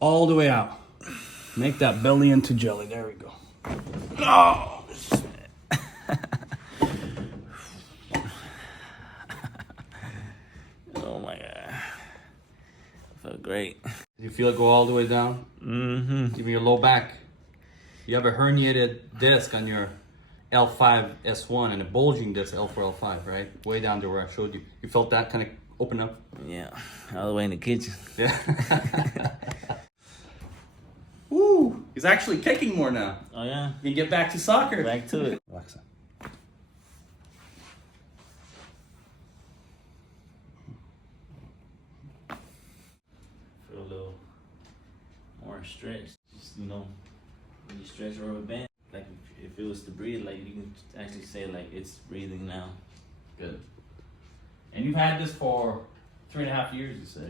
all the way out. Make that belly into jelly. There we go. Oh! Oh my God. Felt great. Did you feel it go all the way down? Mm-hmm. Give me your low back. You have a herniated disc on your L5 S1 and a bulging disc L4 L5, right? Way down to where I showed you. You felt that kind of open up? Yeah, all the way in the kitchen. Yeah. Woo! He's actually kicking more now. Oh yeah? You can get back to soccer. Back to it. Alexa. Feel a little more stretched. Just, you know, when you stretch a rubber band, like if it was to breathe, like you can actually say like it's breathing now. Good. And you've had this for 3.5 years, you said?